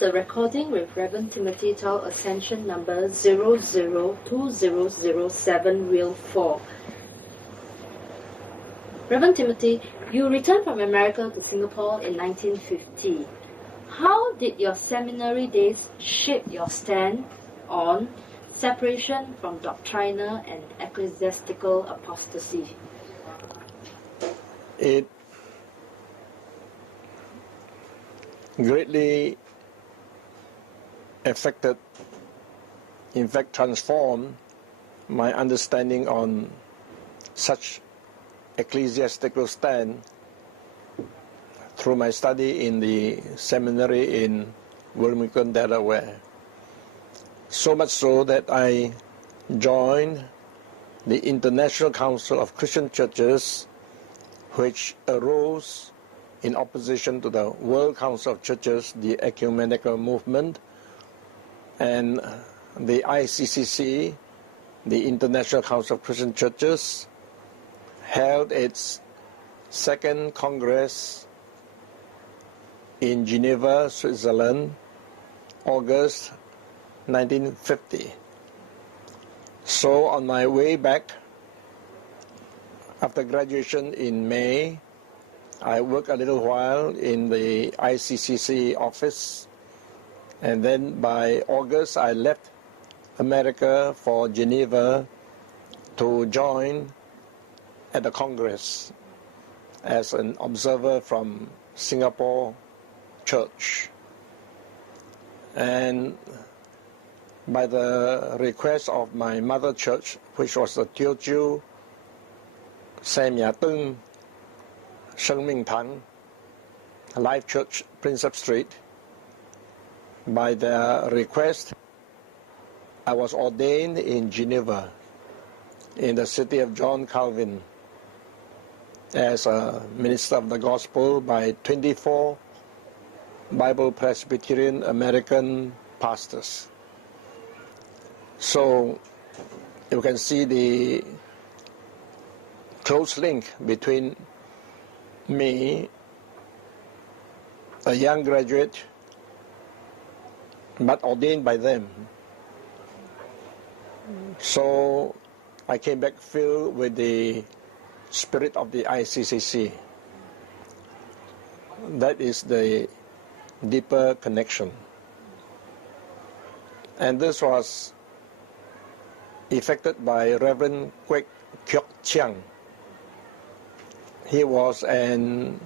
is a recording with Rev Timothy Tow, Ascension number 002007 Reel 4. Rev Timothy, you returned from America to Singapore in 1950. How did your seminary days shape your stand on separation from doctrinal and ecclesiastical apostasy? It greatly affected, in fact transformed my understanding on such ecclesiastical stand through my study in the seminary in Wilmington, Delaware. So much so that I joined the International Council of Christian Churches, which arose in opposition to the World Council of Churches, the ecumenical movement, and the ICCC, the International Council of Christian Churches, held its second Congress in Geneva, Switzerland, August 1950. So on my way back, after graduation in May, I worked a little while in the ICCC office, and then by August I left America for Geneva to join at the Congress as an observer from Singapore Church. And by the request of my mother church, which was the Teochew Seminary Life Church, Prinsep Street, by their request, I was ordained in Geneva, in the city of John Calvin, as a minister of the gospel by 24 Bible Presbyterian American pastors. So you can see the close link between me, a young graduate, but ordained by them. So I came back filled with the spirit of the ICCC. That is the deeper connection. And this was effected by Reverend Kwek Kyok Chiang. He was an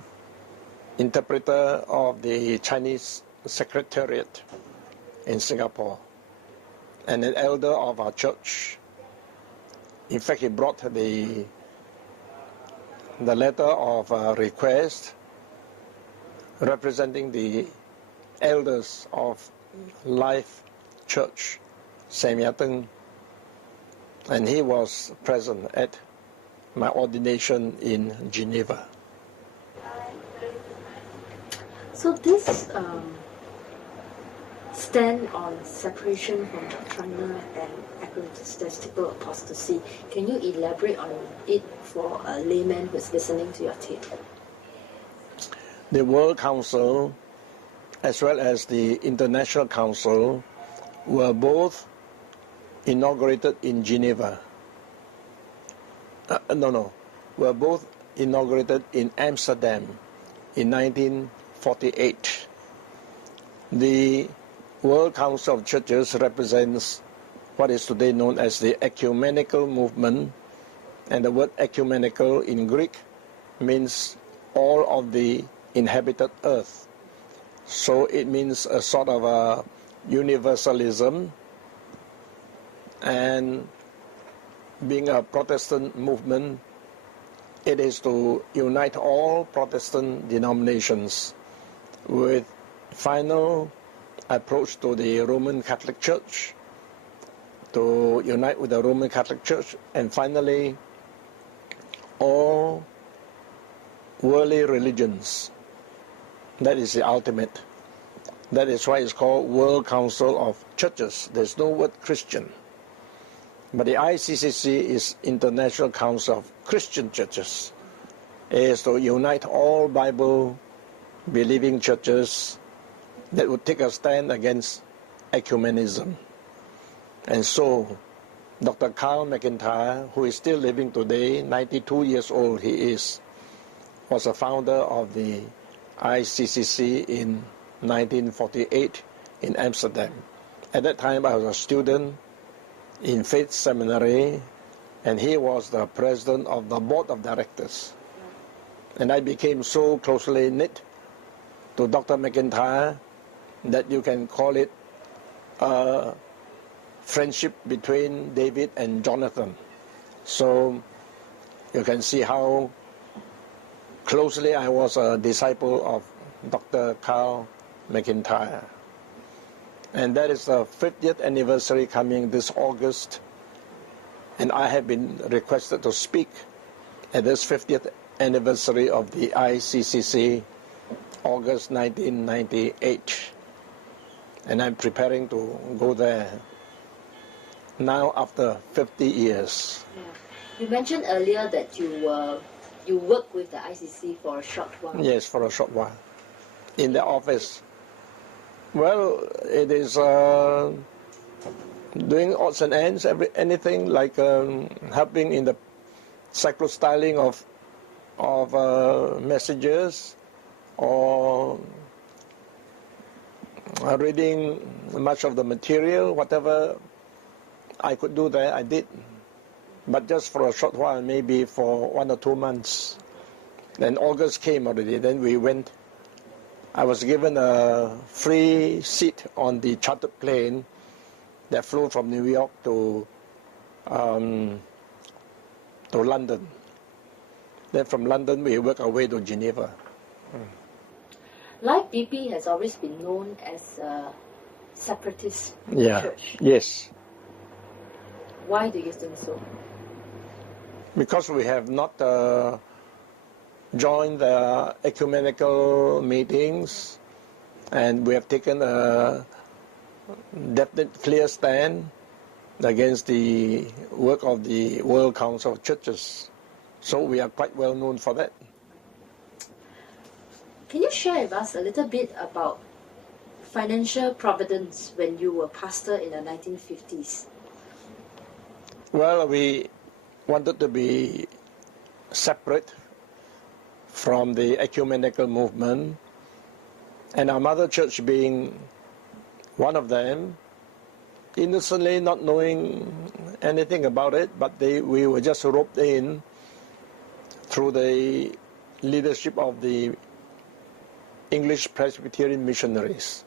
interpreter of the Chinese Secretariat in Singapore and an elder of our church. In fact, he brought the letter of request representing the elders of Life Church, Seminary, and he was present at my ordination in Geneva. So this stand on separation from doctrinal and ecclesiastical apostasy, can you elaborate on it for a layman who is listening to your tape? The World Council as well as the International Council were both inaugurated in Geneva. Were both inaugurated in Amsterdam in 1948. The World Council of Churches represents what is today known as the ecumenical movement, and the word ecumenical in Greek means all of the inhabited earth. So it means a sort of a universalism, and being a Protestant movement, it is to unite all Protestant denominations with final approach to the Roman Catholic Church, to unite with the Roman Catholic Church, and finally all worldly religions. That is the ultimate. That is why it's called World Council of Churches. There's no word Christian. But the ICCC is International Council of Christian Churches. It is to unite all Bible-believing churches that would take a stand against ecumenism. And so Dr. Carl McIntyre, who is still living today, 92 years old he is, was a founder of the ICCC in 1948 in Amsterdam. At that time I was a student in Faith Seminary, and he was the president of the board of directors. And I became so closely knit to Dr. McIntyre that you can call it a friendship between David and Jonathan. So you can see how closely I was a disciple of Dr. Carl McIntyre. And that is the 50th anniversary coming this August. And I have been requested to speak at this 50th anniversary of the ICCC, August 1998. And I'm preparing to go there now after 50 years. Yeah. You mentioned earlier that you worked with the ICC for a short while. Yes, for a short while. In the office. Well, it is doing odds and ends, anything like helping in the cyclostyling of messages, or reading much of the material, whatever I could do there, I did. But just for a short while, maybe for 1 or 2 months. Then August came already, then we went. I was given a free seat on the chartered plane that flew from New York to London. Then from London we worked our way to Geneva. Life BP has always been known as a separatist church. Yes. Why do you think so? Because we have not joined the ecumenical meetings, and we have taken a definite, clear stand against the work of the World Council of Churches. So we are quite well known for that. Can you share with us a little bit about financial providence when you were pastor in the 1950s? Well, we wanted to be separate from the ecumenical movement, and our mother church being one of them, innocently not knowing anything about it, but we were just roped in through the leadership of the English Presbyterian missionaries.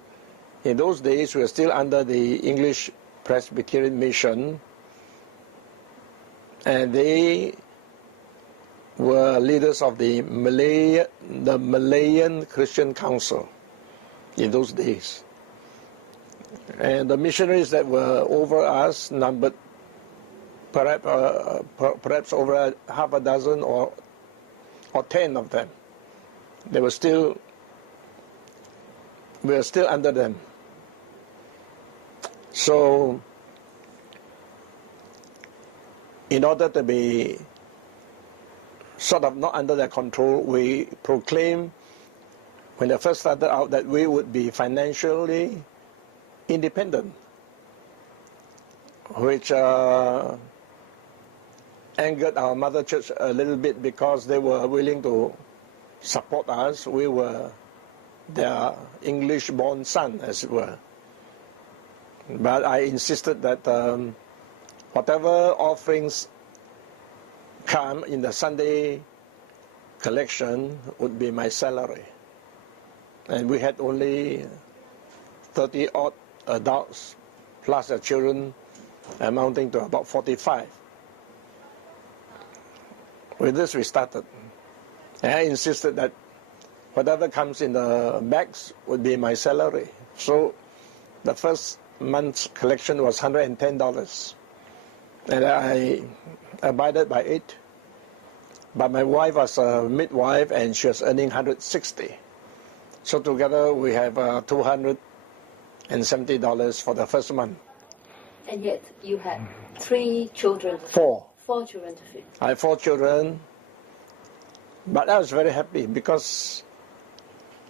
In those days, we were still under the English Presbyterian mission, and they were leaders of the Malayan Christian Council in those days. And the missionaries that were over us numbered perhaps over half a dozen or 10 of them. We were still under them. So, in order to be sort of not under their control, we proclaimed when they first started out that we would be financially independent, which angered our mother church a little bit because they were willing to support us. We were their English-born son, as it were. But I insisted that whatever offerings come in the Sunday collection would be my salary. And we had only 30-odd adults, plus their children, amounting to about 45. With this we started. And I insisted that whatever comes in the bags would be my salary. So the first month's collection was $110. And I abided by it. But my wife was a midwife and she was earning $160. So together we have $270 for the first month. And yet you had 3 children. 4. 4 children to feed. I have 4 children. But I was very happy because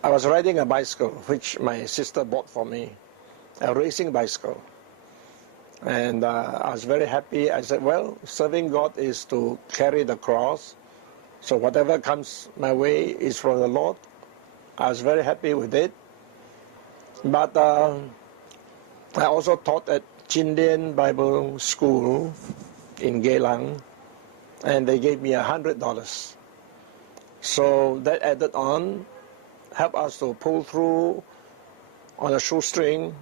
I was riding a bicycle, which my sister bought for me, a racing bicycle. And I was very happy. I said, well, serving God is to carry the cross. So whatever comes my way is from the Lord. I was very happy with it. But I also taught at Chindian Bible School in Geylang, and they gave me $100. So that added on, helped us to pull through on a shoestring.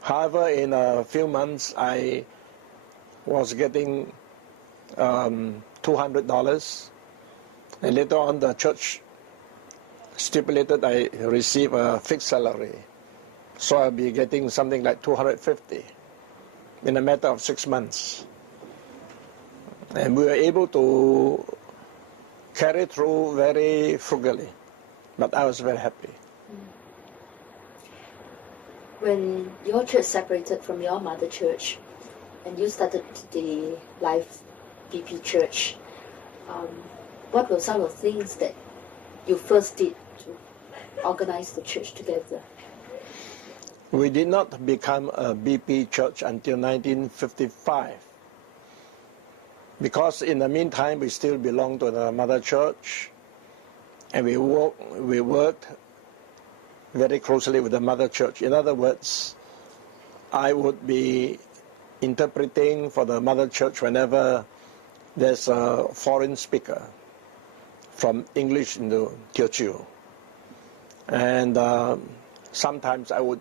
However, in a few months, I was getting $200. And later on, the church stipulated I receive a fixed salary. So I'll be getting something like $250 in a matter of 6 months. And we were able to carry through very frugally. But I was very happy. When your church separated from your mother church and you started the Life BP Church, what were some of the things that you first did to organize the church together? We did not become a BP church until 1955. Because in the meantime, we still belonged to the mother church, and we worked very closely with the mother church. In other words, I would be interpreting for the mother church whenever there's a foreign speaker from English into Teochew. And sometimes I would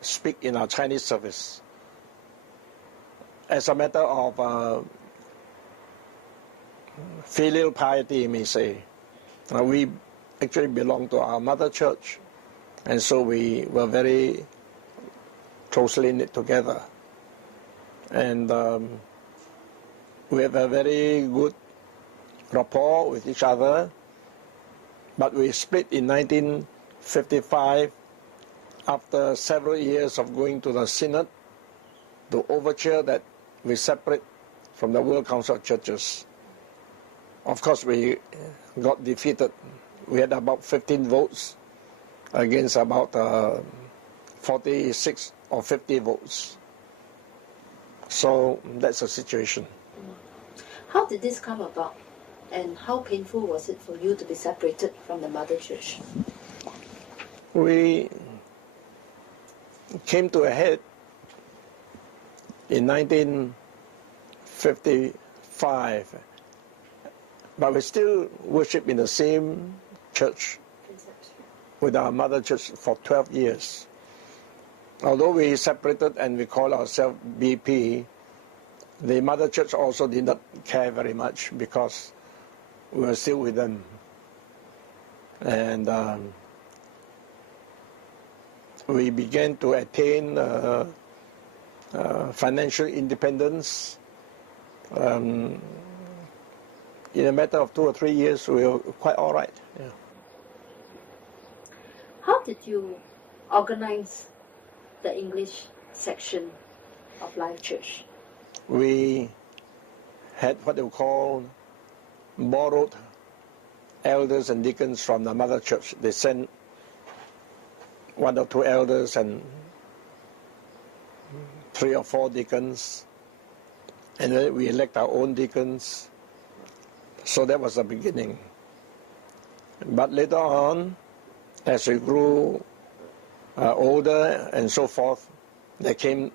speak in our Chinese service. As a matter of filial piety, you may say, we actually belong to our mother church, and so we were very closely knit together. And we have a very good rapport with each other, but we split in 1955 after several years of going to the Synod to overture that we separate from the World Council of Churches. Of course, we got defeated. We had about 15 votes against about 46 or 50 votes. So that's the situation. How did this come about, and how painful was it for you to be separated from the mother church? We came to a head in 1955, but we still worship in the same church with our mother church for 12 years. Although we separated and we call ourselves BP, the mother church also did not care very much because we were still with them. And we began to attain financial independence. In a matter of 2 or 3 years, we were quite all right. Yeah. How did you organize the English section of Life Church? We had what they call borrowed elders and deacons from the mother church. They sent 1 or 2 elders and 3 or 4 deacons, and then we elect our own deacons. So that was the beginning. But later on, as we grew older and so forth, there came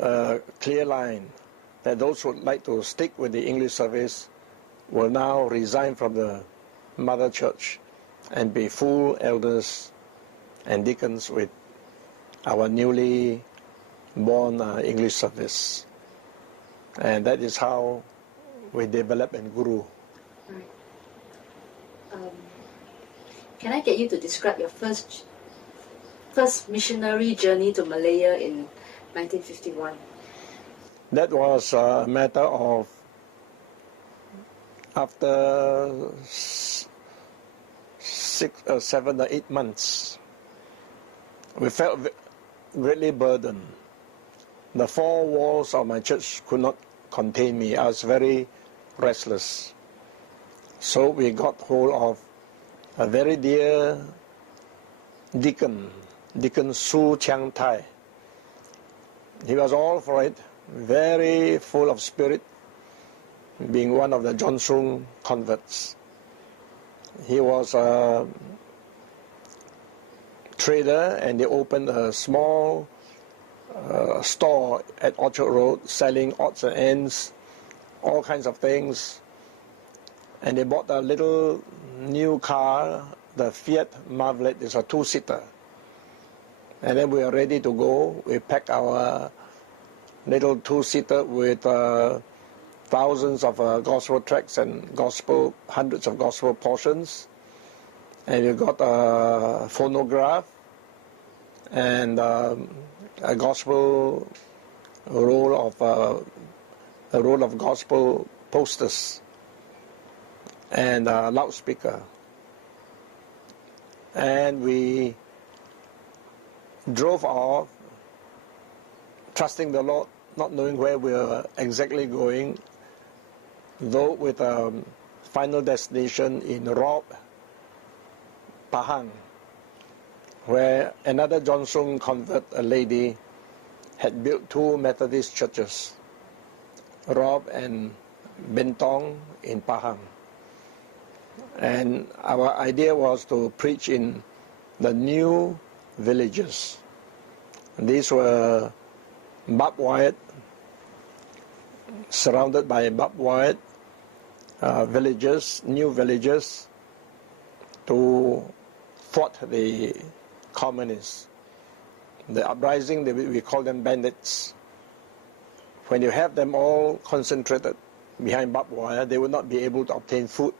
a clear line that those who would like to stick with the English service will now resign from the mother church and be full elders and deacons with our newly born English service. And that is how we developed and grew. Right. Can I get you to describe your first missionary journey to Malaya in 1951? That was a matter of, after 7 or 8 months, we felt greatly burdened. The 4 walls of my church could not contain me. I was very restless. So we got hold of a very dear deacon, Deacon Su Chiang Tai. He was all for it, very full of spirit, being one of the Johnson converts. He was a trader, and he opened a small store at Orchard Road selling odds and ends, all kinds of things. And they bought a little new car, the Fiat Marvelet. It's a two-seater. And then we were ready to go. We packed our little two-seater with thousands of gospel tracts and hundreds of gospel portions. And we got a phonograph and a gospel roll of gospel posters and a loudspeaker. And we drove off, trusting the Lord, not knowing where we were exactly going, though with a final destination in Rob, Pahang, where another Johnson convert, a lady, had built two Methodist churches, Rob and Bentong in Pahang. And our idea was to preach in the new villages. These were barbed wire, surrounded by barbed wire villages, new villages, to thwart the communists. The uprising, we call them bandits. When you have them all concentrated behind barbed wire, they would not be able to obtain food.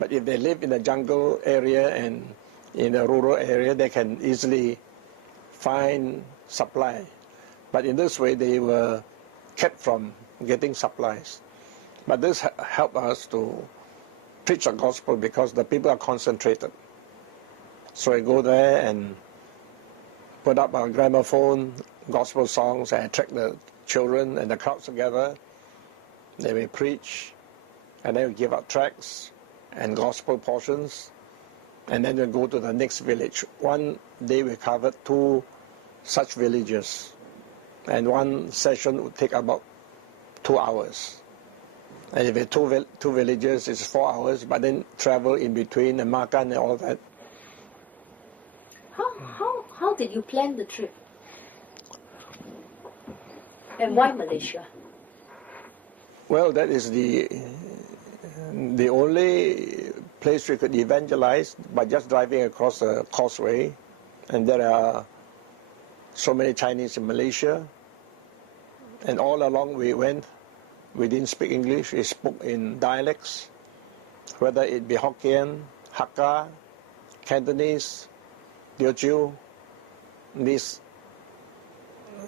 But if they live in the jungle area and in a rural area, they can easily find supply. But in this way, they were kept from getting supplies. But this helped us to preach the gospel because the people are concentrated. So I go there and put up a gramophone, gospel songs, and attract the children and the crowds together. They will preach, and then we give out tracts and gospel portions, and then we go to the next village. One day we covered 2 such villages, and one session would take about 2 hours. And if it's two villages, it's 4 hours, but then travel in between and makan and all that. How did you plan the trip? And why Malaysia? Well, that is the only place we could evangelize by just driving across the causeway. And there are so many Chinese in Malaysia. And all along we went, we didn't speak English, we spoke in dialects, whether it be Hokkien, Hakka, Cantonese, Teochew, these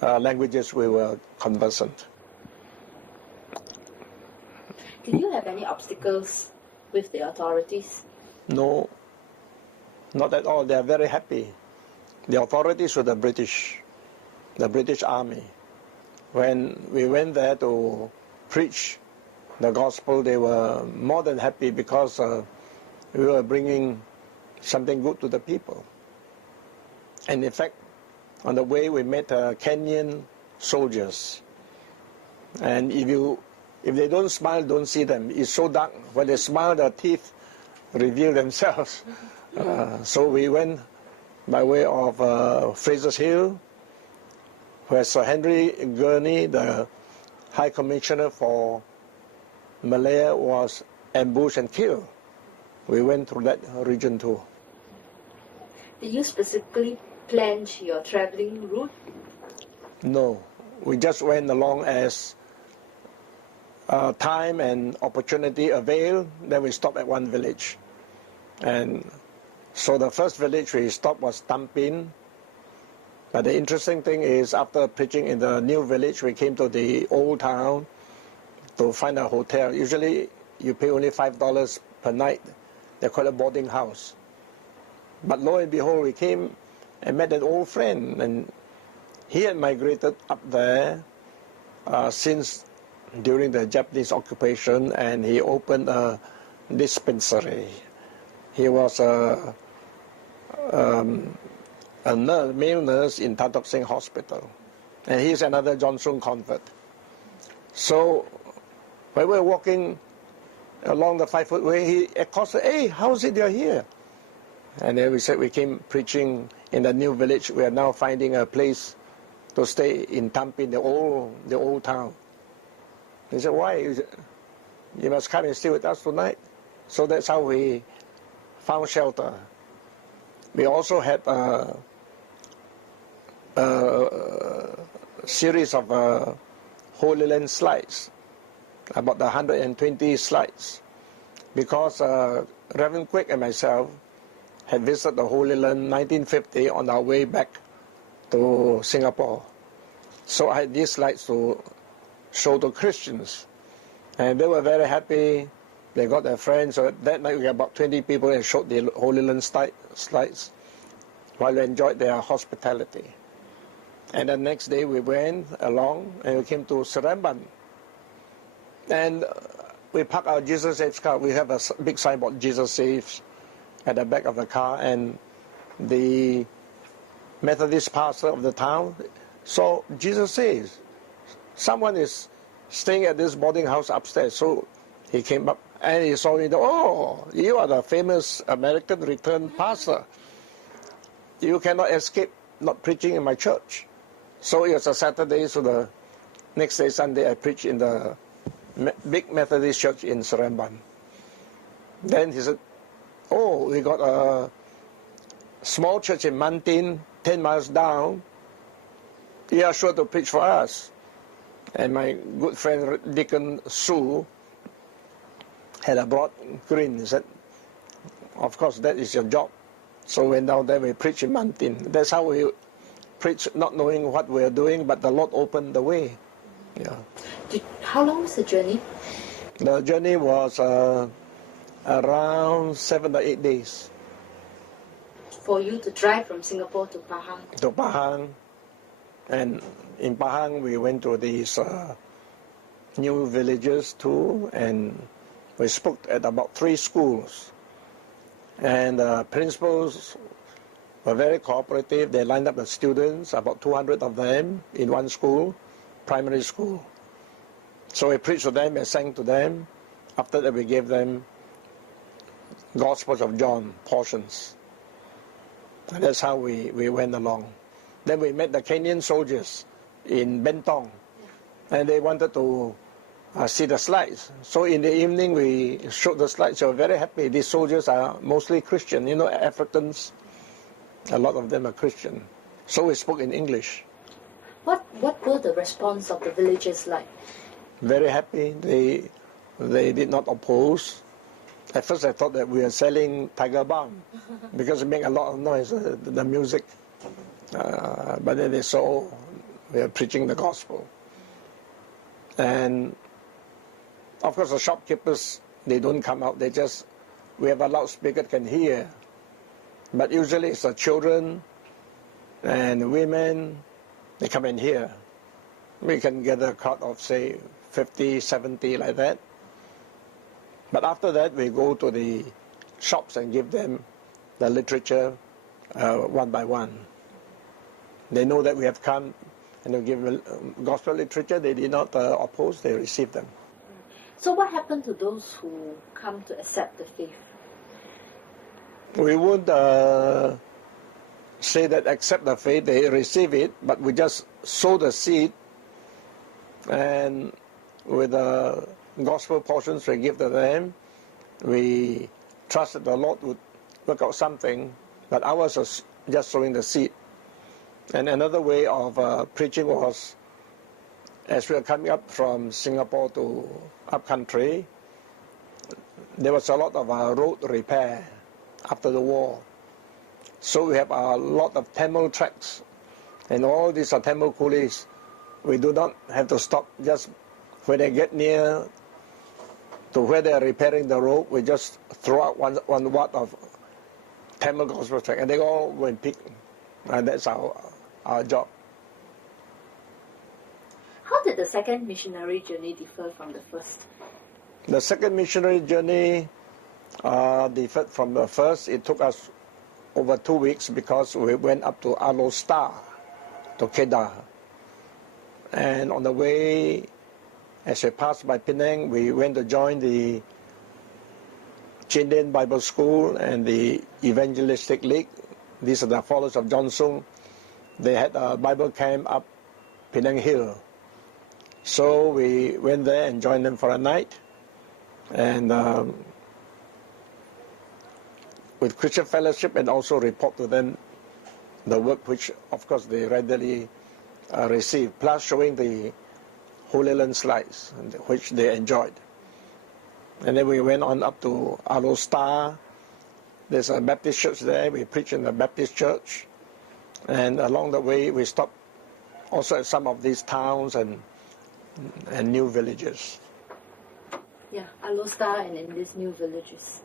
languages we were conversant. Did you have any obstacles with the authorities? No, not at all. They are very happy. The authorities were the British Army. When we went there to preach the gospel, they were more than happy because we were bringing something good to the people. And in fact, on the way we met Kenyan soldiers. And if they don't smile, don't see them. It's so dark. When they smile, their teeth reveal themselves. So we went by way of Fraser's Hill, where Sir Henry Gurney, the High Commissioner for Malaya, was ambushed and killed. We went through that region too. Did you specifically plan your traveling route? No, we just went along as time and opportunity avail. Then we stopped at one village. And so the first village we stopped was Tampin. But the interesting thing is, after preaching in the new village, we came to the old town to find a hotel. Usually you pay only $5 per night. They call it a boarding house. But lo and behold, we came and met an old friend, and he had migrated up there since during the Japanese occupation, and he opened a dispensary He was a nurse, male nurse in Tan Tock Seng Hospital. And he's another Johnson convert. So when we were walking along the 5-foot way, he accosted, "Hey, how is it you're here?" And then we said we came preaching in the new village. We are now finding a place to stay in Tampin, the old town. He said, "Why? He said, you must come and stay with us tonight." So that's how we found shelter. We also had a series of Holy Land slides, about 120 slides, because Reverend Quick and myself had visited the Holy Land 1950 on our way back to Singapore. So I had these slides to show to Christians, and they were very happy. They got their friends. So that night we had about 20 people and showed the Holy Land slides while we enjoyed their hospitality. And the next day we went along and we came to Seremban. And we parked our Jesus Saves car. We have a big signboard, Jesus Saves, at the back of the car. And the Methodist pastor of the town saw Jesus Saves. Someone is staying at this boarding house upstairs. So he came up and he saw me. "Oh, you are the famous American returned pastor. You cannot escape not preaching in my church." So it was a Saturday, so the next day, Sunday, I preached in the big Methodist church in Seremban. Then he said, "Oh, we got a small church in Mantin, 10 miles down. You are sure to preach for us." And my good friend Deacon Sue had a broad grin. He said, "Of course, that is your job." So when down there, we preached in Mantin. That's how we preach, not knowing what we are doing, but the Lord opened the way. Yeah. How long was the journey? The journey was around 7 or 8 days. For you to drive from Singapore to Pahang? To Pahang. And in Pahang, we went to these new villages too, and we spoke at about 3 schools. And principals were very cooperative. They lined up the students, about 200 of them in one school, primary school. So we preached to them and sang to them. After that, we gave them Gospels of John portions. And that's how we went along. Then we met the Kenyan soldiers in Bentong, and they wanted to see the slides. So in the evening, we showed the slides. They were very happy. These soldiers are mostly Christian. You know, Africans, a lot of them are Christian. So we spoke in English. What were the response of the villagers like? Very happy. They did not oppose. At first I thought that we were selling Tiger Balm because it made a lot of noise, the music. But then they saw we are preaching the gospel. And of course the shopkeepers, they don't come out. We have a loudspeaker can hear. But usually it's the children and women, they come in here. We can get a crowd of, say, 50, 70, like that. But after that, we go to the shops and give them the literature one by one. They know that we have come and we give gospel literature. They did not oppose, they received them. So what happened to those who come to accept the faith? We would say that accept the faith, they receive it, but we just sow the seed, and with the gospel portions we give to them, we trust that the Lord would work out something, but ours was just sowing the seed. And another way of preaching was, as we were coming up from Singapore to upcountry, there was a lot of road repair after the war. So we have a lot of Tamil tracks, and all these are Tamil coolies. We do not have to stop. Just when they get near to where they are repairing the road, we just throw out one watt of Tamil gospel track, and they all go and pick. And that's our job. How did the second missionary journey differ from the first? The second missionary journey From the first, it took us over 2 weeks because we went up to Alo Star, to Kedah. And on the way, as we passed by Penang, we went to join the Chindian Bible School and the Evangelistic League. These are the followers of John Sung. They had a Bible camp up Penang Hill. So we went there and joined them for a night. And with Christian fellowship, and also report to them the work which, of course, they readily received, plus showing the Holy Land slides, which they enjoyed. And then we went on up to Alo Star. There's a Baptist church there. We preached in the Baptist church. And along the way, we stopped also at some of these towns and new villages. Yeah, Alo Star and in these new villages.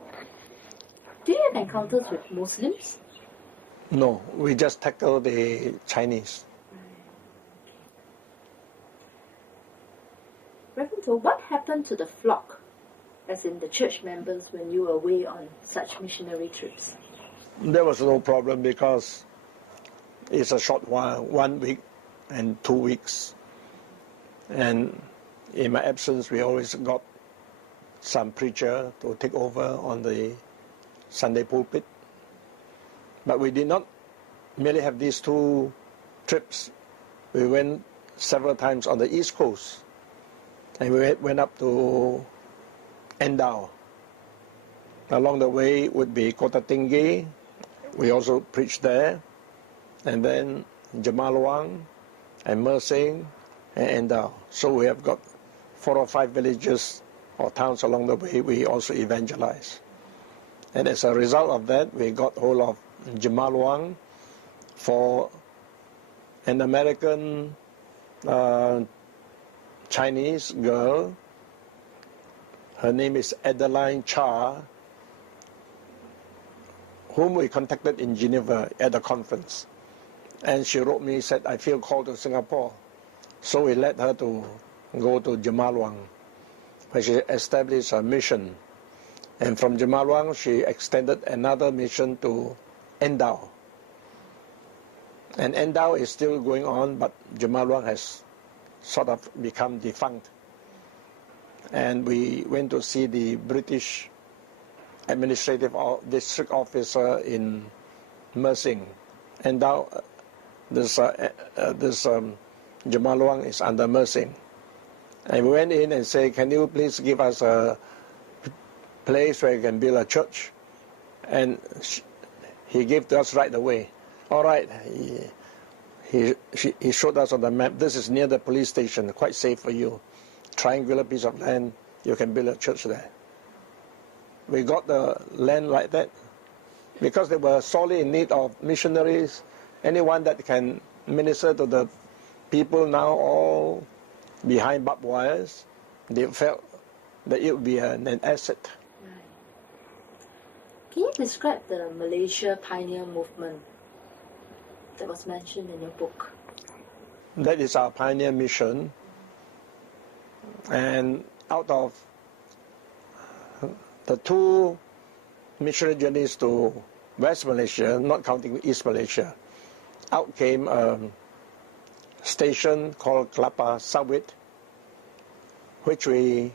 Do you have encounters with Muslims? No, we just tackle the Chinese. Reverend Tow, what happened to the flock, as in the church members, when you were away on such missionary trips? There was no problem because it's a short while, 1 week and 2 weeks. And in my absence, we always got some preacher to take over on the Sunday pulpit. But we did not merely have these 2 trips. We went several times on the East Coast. And we went up to Endau. Along the way would be Kota Tinggi. We also preached there. And then Jamalwang and Mersing and Endau. So we have got 4 or 5 villages or towns along the way we also evangelize. And as a result of that, we got hold of Jamalwang for an American Chinese girl. Her name is Adeline Cha, whom we contacted in Geneva at a conference. And she wrote me, said, I feel called to Singapore. So we let her to go to Jamalwang, where she established a mission. And from Jamalwang, she extended another mission to Endau. And Endau is still going on, but Jamalwang has sort of become defunct. And we went to see the British administrative district officer in Mersing. Endau, this Jamalwang is under Mersing. And we went in and said, can you please give us a place where you can build a church? And he gave to us right away. All right, he showed us on the map, this is near the police station, quite safe for you. Triangular piece of land, you can build a church there. We got the land like that because they were sorely in need of missionaries, anyone that can minister to the people now all behind barbed wires. They felt that it would be an asset. Right. Can you describe the Malaysia Pioneer Movement that was mentioned in your book? That is our pioneer mission. And out of the 2 missionary journeys to West Malaysia, not counting East Malaysia, out came a station called Kelapa Sawit, which we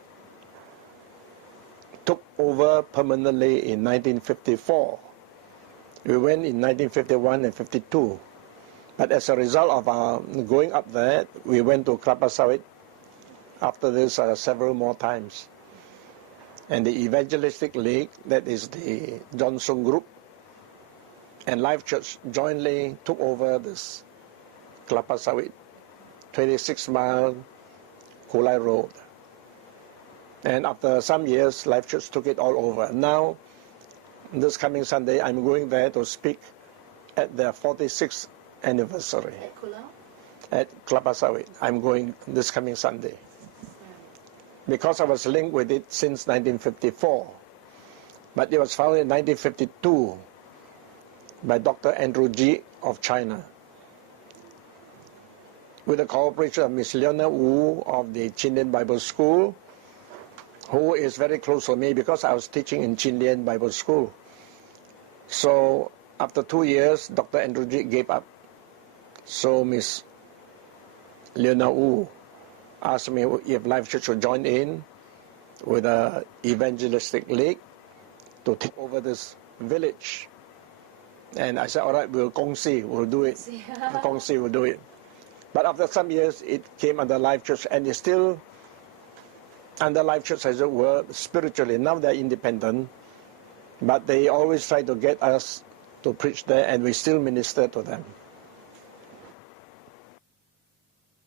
took over permanently in 1954. We went in 1951 and 52. But as a result of our going up there, we went to Kelapa Sawit after this several more times. And the Evangelistic League, that is the John Sung Group, and Life Church jointly took over this Kelapa Sawit, 26-mile Kulai Road. And after some years, Life Church took it all over. Now, this coming Sunday, I'm going there to speak at their 46th anniversary. At Kulau? At Kelapa Sawit. I'm going this coming Sunday. Because I was linked with it since 1954. But it was founded in 1952 by Dr. Andrew G. of China, with the cooperation of Ms. Leona Wu of the Chindian Bible School, who is very close to me because I was teaching in Chilean Bible School. So after 2 years, Dr. Andrew G gave up. So Ms. Leona Wu asked me if Life Church would join in with an evangelistic league to take over this village. And I said, all right, we'll do it. We'll do it. But after some years, it came under Life Church, and it's still under Life Church, as it were, spiritually. Now they're independent, but they always try to get us to preach there, and we still minister to them.